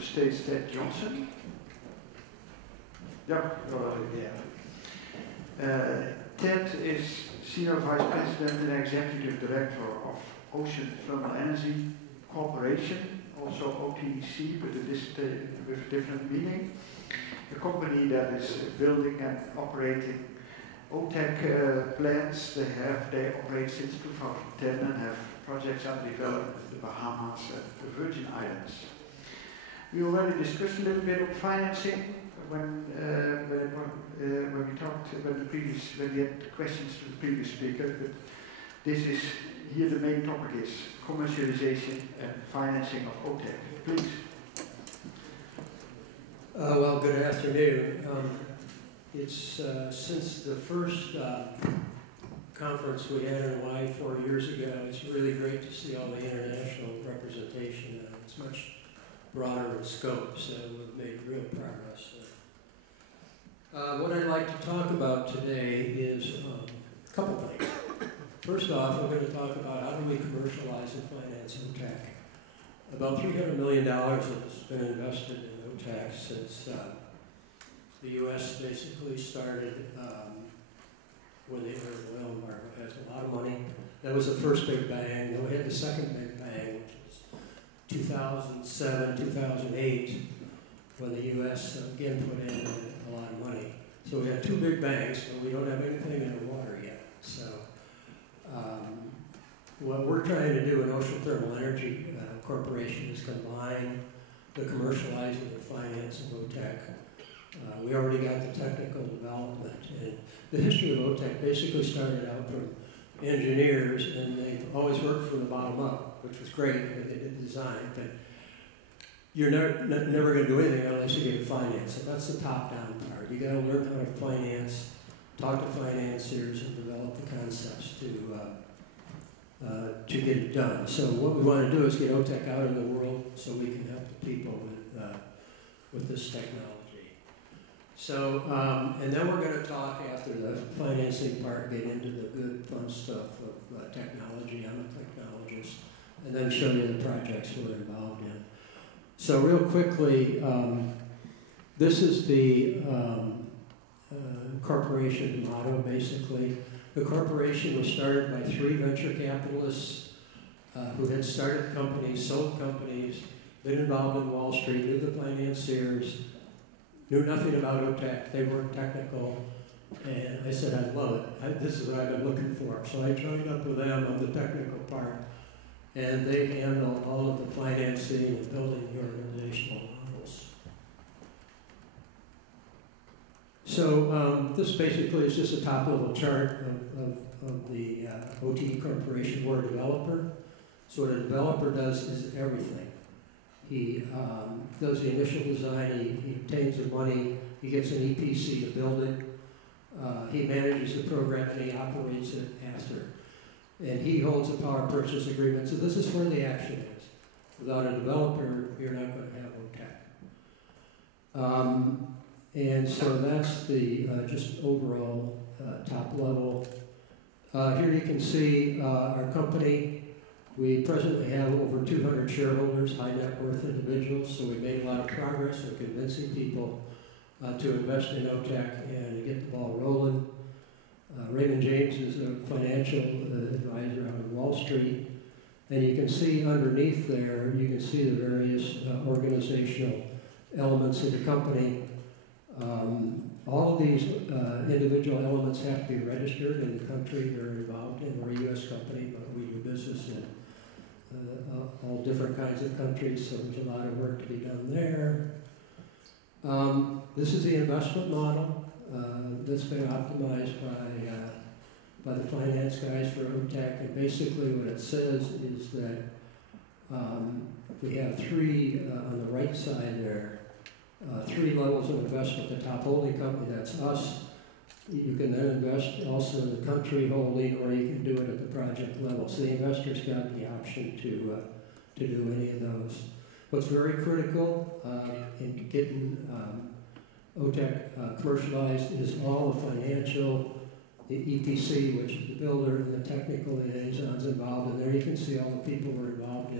states Ted Johnson. Yeah, Ted is Senior Vice President and Executive Director of Ocean Thermal Energy Corporation, also OTEC, but with a different meaning. A company that is building and operating OTEC plants. They operate since 2010 and have projects under development in the Bahamas and the Virgin Islands. We already discussed a little bit of financing when we had questions to the previous speaker. But this is here the main topic is commercialization and financing of OTEC. Please. Well, good afternoon. It's since the first conference we had in Hawaii 4 years ago, it's really great to see all the international representation. It's much broader in scope, so we've made real progress. What I'd like to talk about today is a couple things. First off, we're going to talk about how do we commercialize and finance OTEC. About $300 million has been invested in OTEC since the U.S. basically started when the oil embargo has a lot of money. That was the first big bang. Then we had the second big bang, which was 2007, 2008, when the U.S. again put in a lot of money. So we had two big bangs, but we don't have anything in the water yet. So what we're trying to do in Ocean Thermal Energy Corporation is combine the commercializing and finance of OTEC. We already got the technical development. And the history of OTEC basically started out from engineers, and they always worked from the bottom up, which was great when they did design. But you're never going to do anything unless you get finance. So that's the top-down part. You got to learn how to finance, talk to financiers, and develop the concepts to get it done. So what we want to do is get OTEC out in the world so we can help the people with this technology. So, and then we're going to talk after the financing part, get into the good, fun stuff of technology. I'm a technologist, and then show you the projects we're involved in. So real quickly, this is the corporation motto, basically. The corporation was started by 3 venture capitalists who had started companies, sold companies, been involved in Wall Street, knew the financiers, knew nothing about OTEC, they weren't technical, and I said, I love it. This is what I've been looking for. So I joined up with them on the technical part, and they handle all of the financing and building the organizational models. So this basically is just a top-level chart of the OTE Corporation. We're a developer. So what a developer does is everything. He does the initial design, he obtains the money, he gets an EPC to build it, he manages the program, and he operates it after. And he holds a power purchase agreement. So this is where the action is. Without a developer, you're not going to have OTEC. And so that's the just overall top level. Here you can see our company. We presently have over 200 shareholders, high net worth individuals, so we've made a lot of progress in convincing people to invest in OTEC and to get the ball rolling. Raymond James is a financial advisor out of Wall Street, and you can see underneath there, you can see the various organizational elements of the company. All of these individual elements have to be registered in the country they're involved in. We're a U.S. company, but we do business in all different kinds of countries, so there's a lot of work to be done there. This is the investment model that's been optimized by the finance guys for OTEC, and basically what it says is that we have 3 on the right side there, 3 levels of investment. The top holding company, that's us. You can then invest also in the country holding, or you can do it at the project level. So the investors got the option to do any of those. What's very critical in getting OTEC commercialized is all the financial, the EPC, which is the builder, and the technical liaisons involved. And there you can see all the people we're involved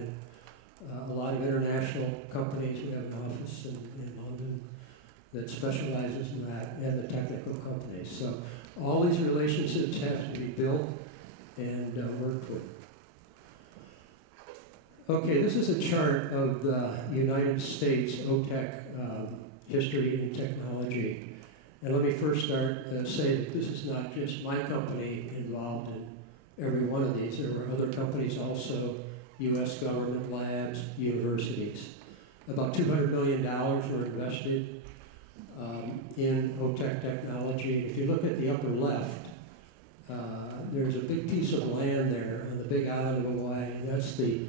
A lot of international companies. We have an office in London that specializes in that, and the technical companies. So all these relationships have to be built and worked with. Okay, this is a chart of the United States OTEC history and technology. And let me first start say that this is not just my company involved in every one of these. There were other companies also, U.S. government labs, universities. About $200 million were invested in OTEC technology. If you look at the upper left, there's a big piece of land there on the big island of Hawaii, and that's the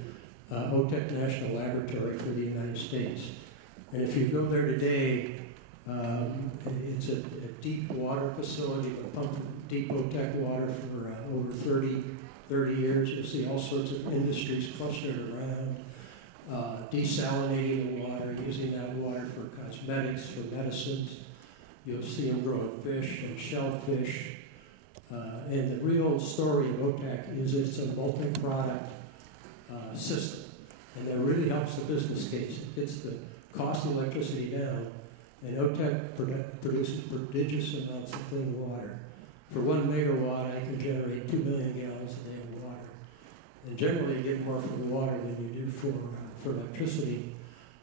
OTEC National Laboratory for the United States. And if you go there today, it's a deep water facility, a pump deep OTEC water for over 30 years. You'll see all sorts of industries clustered around, desalinating the water, using that water for cosmetics, for medicines. You'll see them growing fish and shellfish. And the real story of OTEC is it's a multi-product system. And that really helps the business case. It gets the cost of electricity down. And OTEC produces prodigious amounts of clean water. For 1 megawatt, I can generate 2 million gallons a day of water. And generally, you get more from the water than you do for electricity.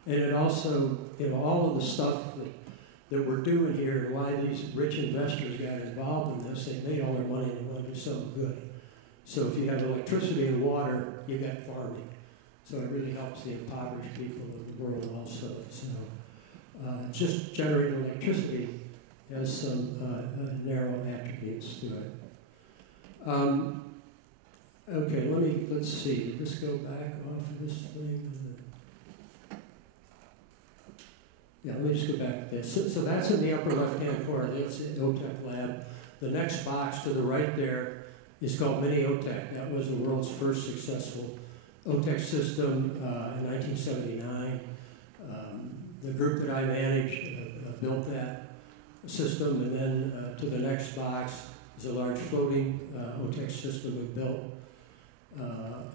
And it also, all of the stuff that we're doing here, and why these rich investors got involved in this, they made all their money and they want to do something good. So if you have electricity and water, you got farming. So it really helps the impoverished people of the world also. So just generating electricity has some narrow attributes to it. Okay, let's see. Did this go back off of this thing? Yeah, let me just go back to this. So that's in the upper left-hand corner. That's the OTEC lab. The next box to the right there is called Mini OTEC. That was the world's first successful OTEC system in 1979. The group that I managed built that system, and then to the next box is a large floating OTEC system we built.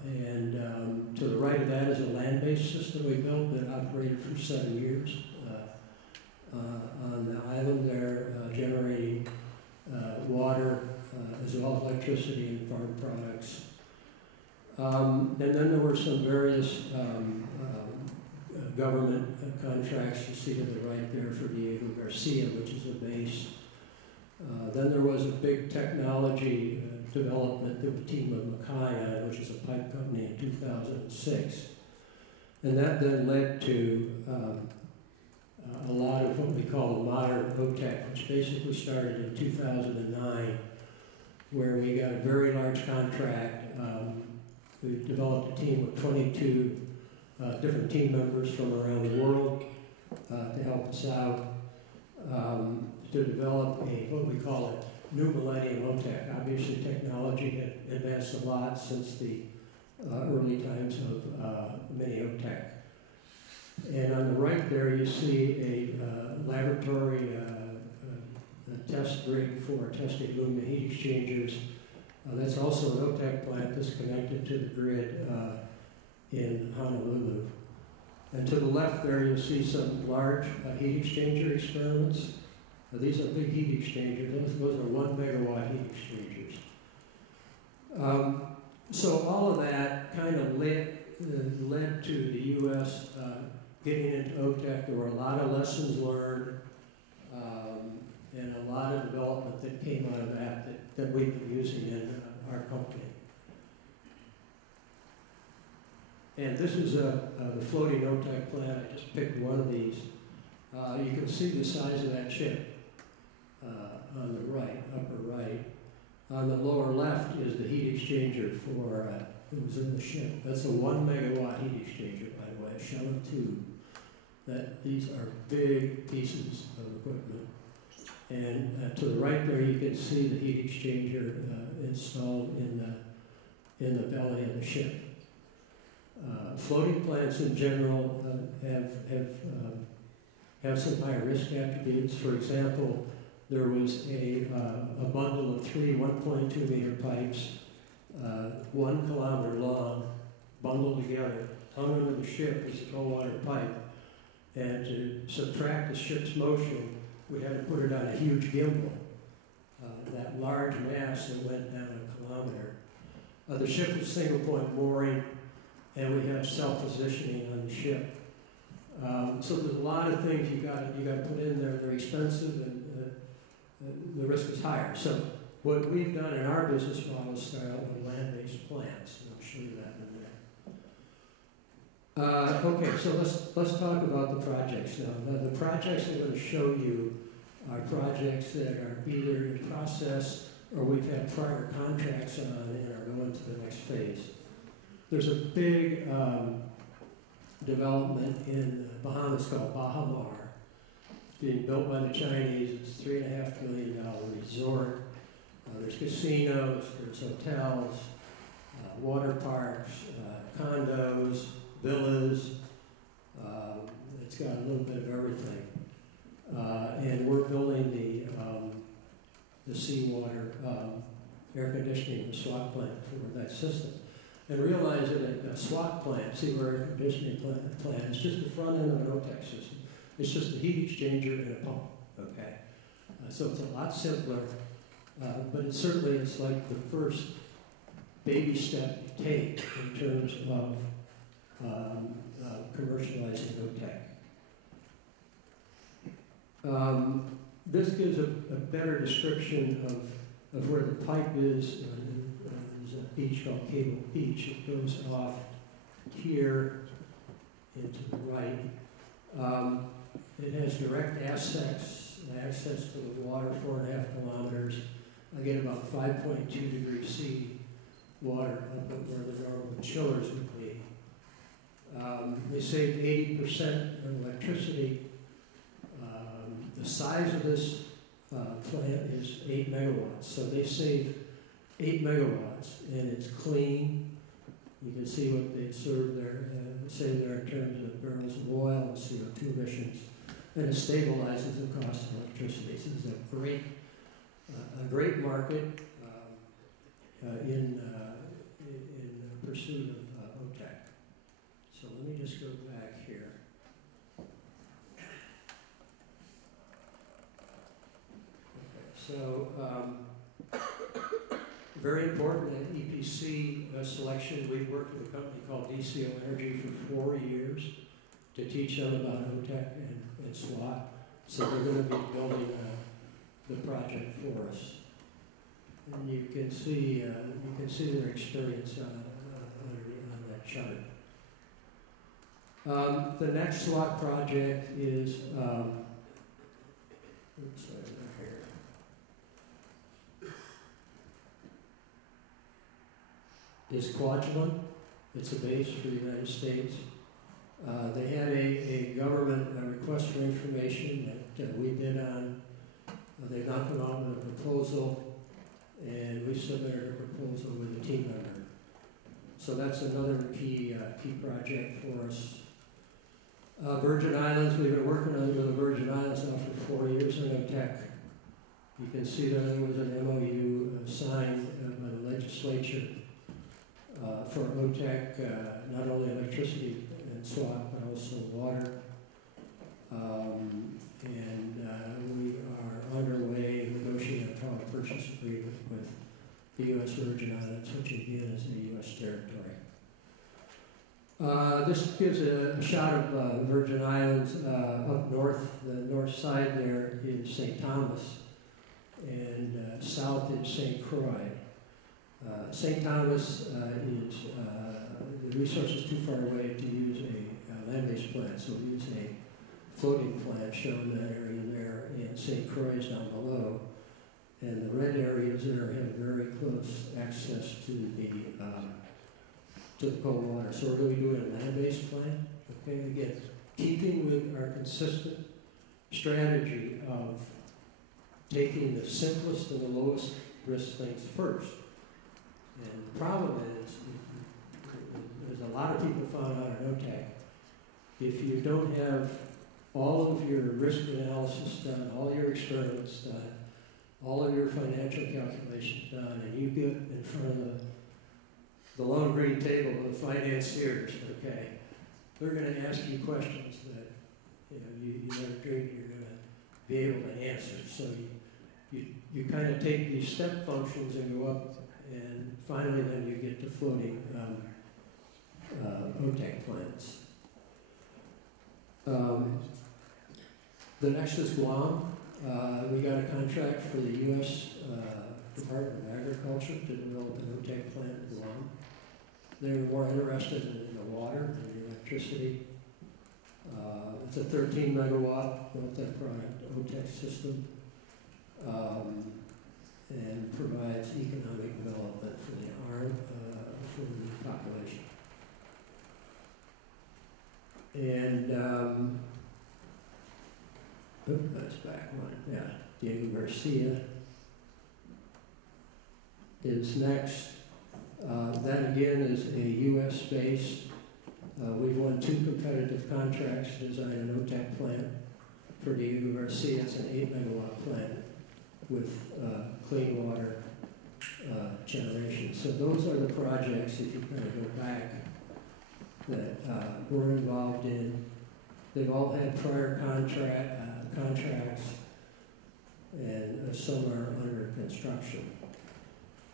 And to the right of that is a land-based system we built that operated for 7 years on the island there, generating water as well as electricity and farm products. And then there were some various government contracts. You see to the right there for Diego Garcia, which is a base. Then there was a big technology development that the team of Mackay, which is a pipe company, in 2006. And that then led to a lot of what we call the modern OTEC, which basically started in 2009, where we got a very large contract. We developed a team with 22 different team members from around the world to help us out to develop what we call a new millennium OTEC. Obviously, technology had advanced a lot since the early times of Mini OTEC. And on the right there, you see a laboratory a test rig for testing aluminum heat exchangers. That's also an OTEC plant that's connected to the grid in Honolulu. And to the left there, you'll see some large heat exchanger experiments. These are big heat exchangers. Those are 1 megawatt heat exchangers. So all of that kind of led to the U.S. Getting into OTEC. There were a lot of lessons learned and a lot of development that came out of that we've been using in our company. And this is the floating OTEC plant. I just picked one of these. You can see the size of that ship on the right, upper right. On the lower left is the heat exchanger for it was in the ship. That's a 1 megawatt heat exchanger, by the way, a shell and tube. These are big pieces of equipment. And to the right there, you can see the heat exchanger installed in the belly of the ship. Floating plants in general have some high risk attributes. For example, there was a bundle of 3 1.2 meter pipes, 1 kilometer long, bundled together, hung under the ship as a cold water pipe, and to subtract the ship's motion, we had to put it on a huge gimbal, that large mass that went down a kilometer. The ship was single point mooring, and we had self-positioning on the ship. So there's a lot of things you got to put in there. They're expensive, and the risk is higher. So what we've done in our business model is start out with land-based plants, and I'll show you that in a minute. Okay, so let's talk about the projects now. The projects I'm going to show you are projects that are either in process or we've had prior contracts on and are going to the next phase. There's a big development in the Bahamas called Baha Mar. It's being built by the Chinese. It's a $3.5 million resort. There's casinos, there's hotels, water parks, condos, villas. It's got a little bit of everything. And we're building the seawater air conditioning and SWAT plant for that system. And realize that a SWAT plant, seawater air conditioning plant, is just the front end of an OTEC system. It's just a heat exchanger and a pump, okay? So it's a lot simpler, but it's like the first baby step you take in terms of commercializing OTEC. This gives a better description of where the pipe is. There's a beach called Cable Beach. It goes off here into the right. It has direct access to the water, 4.5 kilometers. I get about 5.2 degrees C water up at where the normal chillers would be. They saved 80% of electricity. The size of this plant is 8 megawatts, so they save 8 megawatts, and it's clean. You can see what they save there in terms of barrels of oil and CO2 emissions, and it stabilizes the cost of electricity. So this is a great market in pursuit of OTEC. So let me just go back here. So, very important in EPC selection. We've worked with a company called DCO Energy for 4 years to teach them about OTEC and SWAT. So they're going to be building the project for us. And you can see their experience on that chart. The next SWAT project is is Kwajalein. It's a base for the United States. They had a government request for information that we bid on. They've not come out with a proposal, and we submitted a proposal with a team member. So that's another key project for us. Virgin Islands, we've been working on the Virgin Islands now for 4 years in OTEC. You can see that there was an MOU signed by the legislature for OTEC, not only electricity and SWAT, but also water. And we are underway negotiating a power purchase agreement with the U.S. Virgin Islands, which again is the U.S. territory. This gives a shot of Virgin Islands up north. The north side there is St. Thomas, and south is St. Croix. St. Thomas the resource is too far away to use a land-based plant, so we use a floating plant shown in that area there, and St. Croix is down below. And the red areas there have very close access to the cold water. So we're going to be doing a land-based plant. Okay, again, keeping with our consistent strategy of taking the simplest and the lowest risk things first. And the problem is, there's a lot of people found out in OTEC, if you don't have all of your risk analysis done, all your experiments done, all of your financial calculations done, and you get in front of the loan long green table with the financiers, okay? They're going to ask you questions that you never dreamed you're going to be able to answer. So you kind of take these step functions and go up, and finally then you get to floating OTEC plants. The next is Guam. We got a contract for the U.S. Department of Agriculture to develop an OTEC plant in Guam. They were more interested in the water than the electricity. It's a 13 megawatt multi-product OTEC system and provides economic development for the population. And that's back one. Yeah, Diego Garcia is next. That again is a U.S. base. We've won 2 competitive contracts to design an OTEC plant for Diego Garcia. It's an 8 megawatt plant with clean water generation. So those are the projects, if you kind of go back, that we're involved in. They've all had prior contracts, and some are under construction.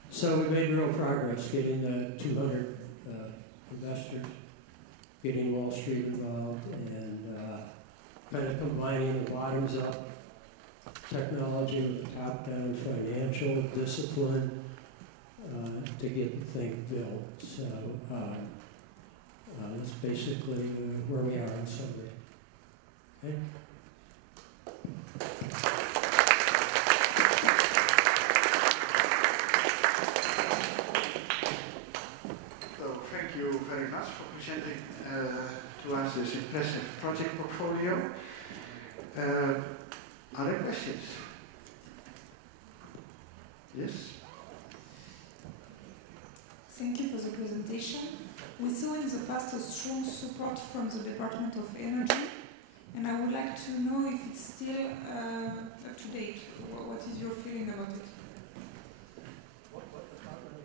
So we made real progress getting the 200 investors, getting Wall Street involved, and kind of combining the bottoms-up technology with the top-down financial discipline to get the thing built. So that's basically where we are in summary. Okay? So thank you very much for presenting to us this impressive project portfolio. Are there questions? Yes? Thank you for the presentation. We saw in the past a strong support from the Department of Energy, and I would like to know if it's still up to date. What is your feeling about it?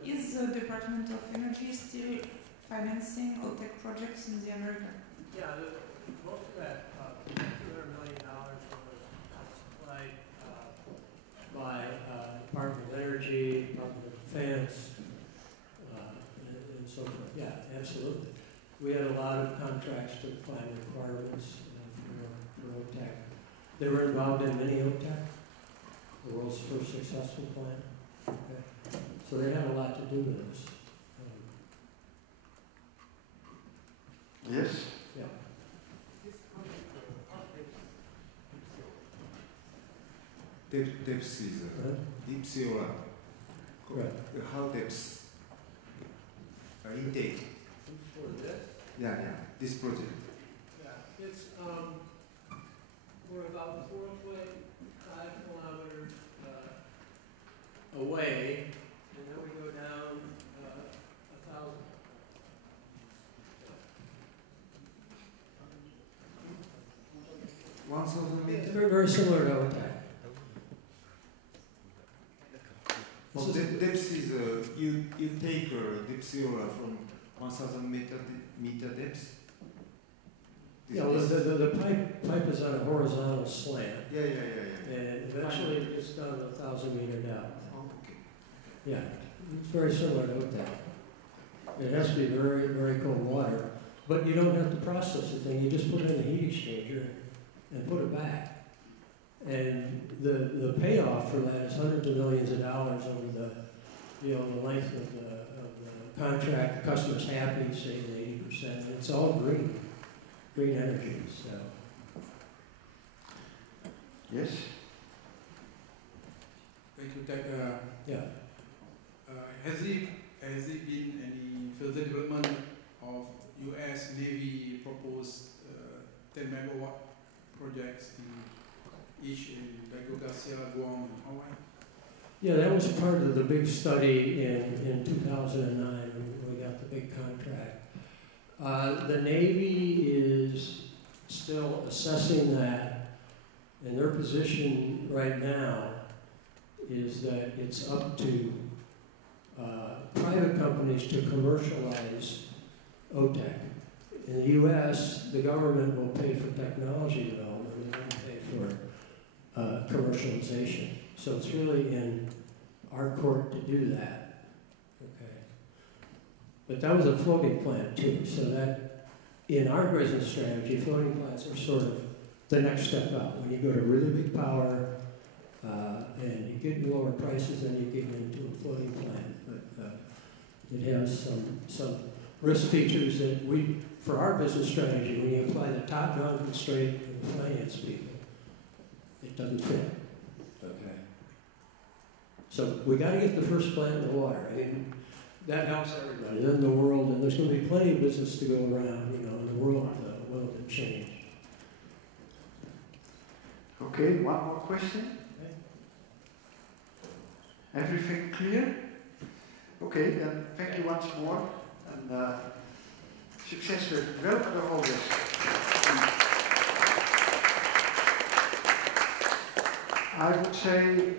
Is the Department of Energy still financing OTEC projects in the Americas? Yeah, most of that $200 million was supplied by Department of Energy, Department of Defense, and so forth. Yeah, absolutely. We had a lot of contracts to define requirements for OTEC. They were involved in mini OTEC, the world's first successful plant. Okay. So they had a lot to do with this. Yes? Yeah. Depth is deep sea or Right. how depths intake? For this? Yeah, this project. Yeah, it's we're about 4.5 kilometers away, and then we go down 1,000. meters. Very, very similar to OTEC. Well, depth is you take deep sea from 1,000 meter depth. Yeah, well, the pipe is on a horizontal slant, Yeah. and eventually it's down to 1,000 meter depth. Oh, okay. Yeah, it's very similar to OTEC. It has to be very, very cold water, but you don't have to process the thing. You just put it in a heat exchanger and put it back. And the payoff for that is hundreds of millions of dollars over the length of the contract. The customer's happy, saving 80%. It's all green energy. So Yes? Thank you. yeah. Has there been any further development of U.S. Navy proposed 10 megawatt projects each in Diego Garcia, Guam, and Hawaii? Yeah, that was part of the big study in 2009 when we got the big contract. The Navy is still assessing that, and their position right now is that it's up to private companies to commercialize OTEC. In the U.S., the government will pay for technology development and won't pay for commercialization. So it's really in our court to do that. Okay. But that was a floating plant too, so that in our business strategy, floating plants are sort of the next step up. When you go to really big power and you get lower prices, then you get into a floating plant. But it has some risk features that we, for our business strategy, when you apply the top-down constraint to the finance people, it doesn't fit. Okay. So we got to get the first plant in the water. I mean, that helps everybody. Then the world, and there's going to be plenty of business to go around, you know, and the world will change. Okay, one more question. Everything clear? Okay, then thank you once more, and success with the development of all this. I would say